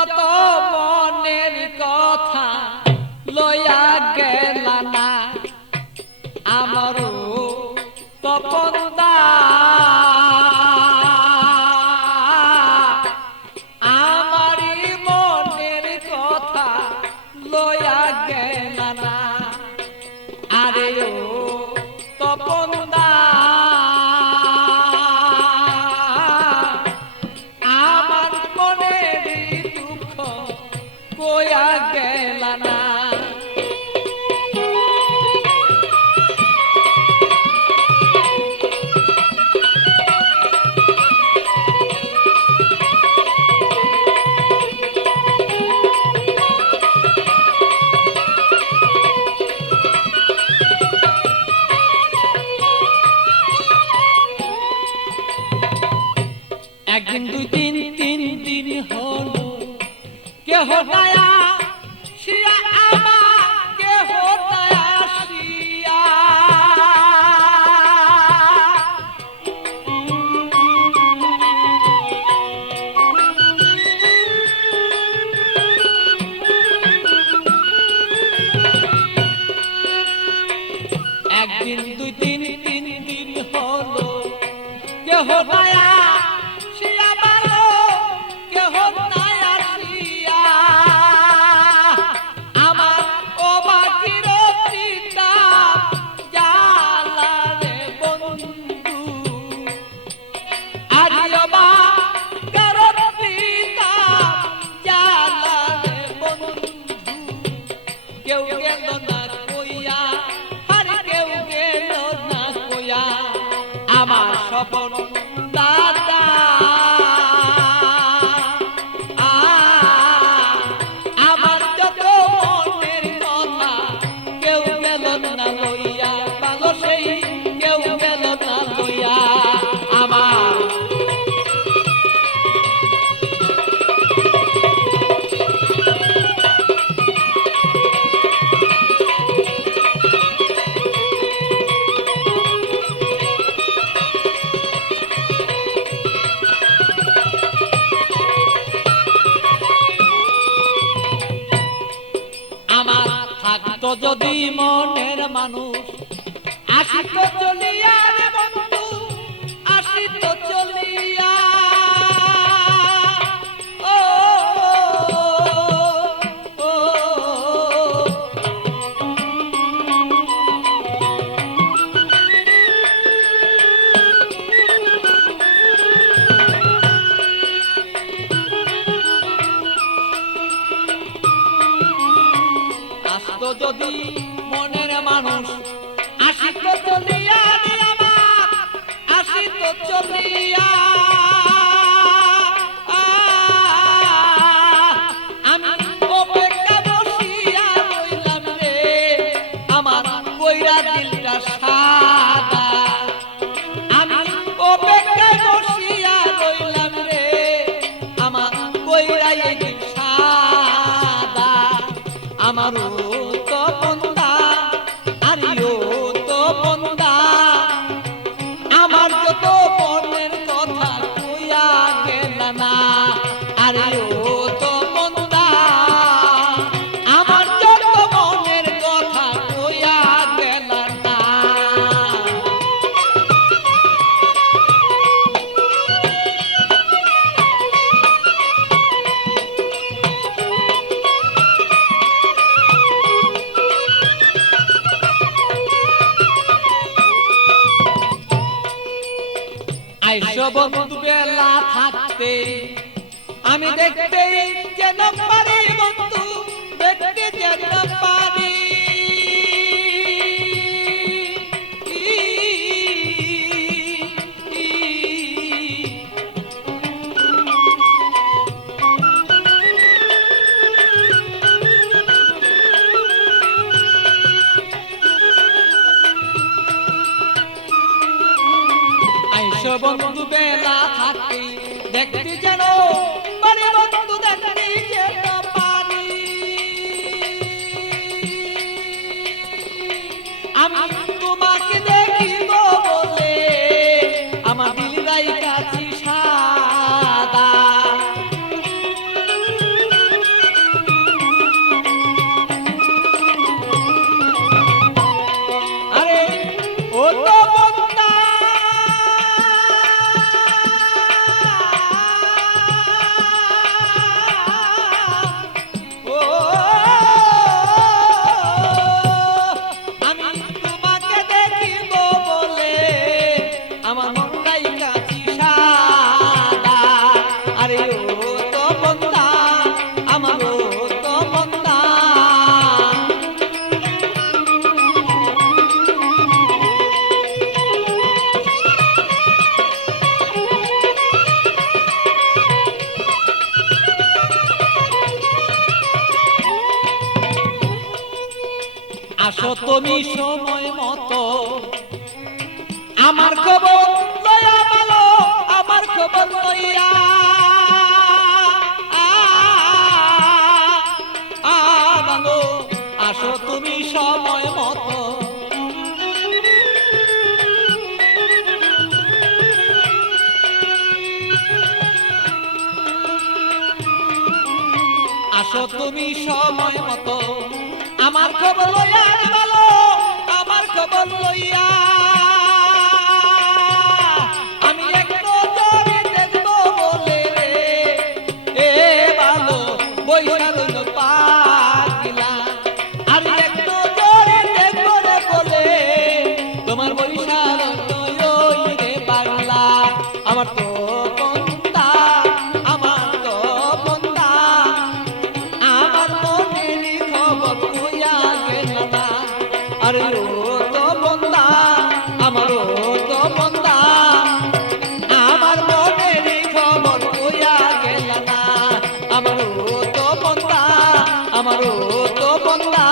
যত একদিন, দুই তিন তিন দিন হলো। কে হটায়া শিয়া আমার কে হটায়া শিয়া। একদিন, দুই তিন তিন দিন হলো। কে হটায়া કેવું કે যদি মনের মানুষ আসিত চলিয়া মনের মানুষ। আসিত চলিয়া আসিত চলিয়া আইসব বেলা থাকতে আমি দেখতে যেন বন্ধু বেলা থাকি দেখতে যা তুমি সময় মতো। আমার খবর লয়া বলো, আমার খবর লইয়া আসো তুমি সময় মত। আসো তুমি সময় মতো। আমার খবর লয়া করো তো বন্দা